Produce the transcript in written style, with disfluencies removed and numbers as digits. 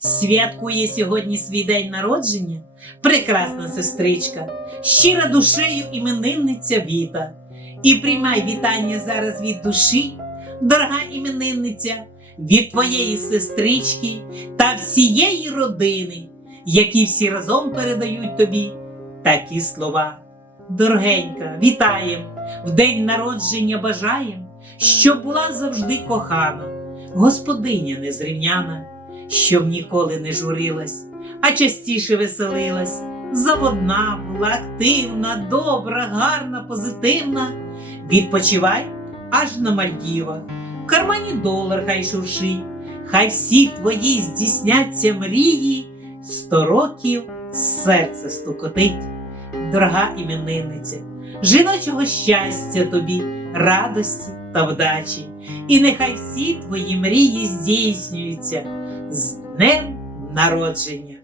Святкує сьогодні свій день народження прекрасна сестричка, щира душею іменинниця Віта. І приймай вітання зараз від душі, дорога іменинниця, від твоєї сестрички та всієї родини, які всі разом передають тобі такі слова. Дорогенька, вітаєм, в день народження бажаєм, щоб була завжди кохана, господиня незрівняна, щоб ніколи не журилась, а частіше веселилась, заводна була, активна, добра, гарна, позитивна. Відпочивай аж на Мальдівах, в кармані долар хай шуршить, хай всі твої здійсняться мрії, 100 років серце стукотить. Дорога іменинниця, жіночого щастя тобі, радості та вдачі, і нехай всі твої мрії здійснюються з днем народження.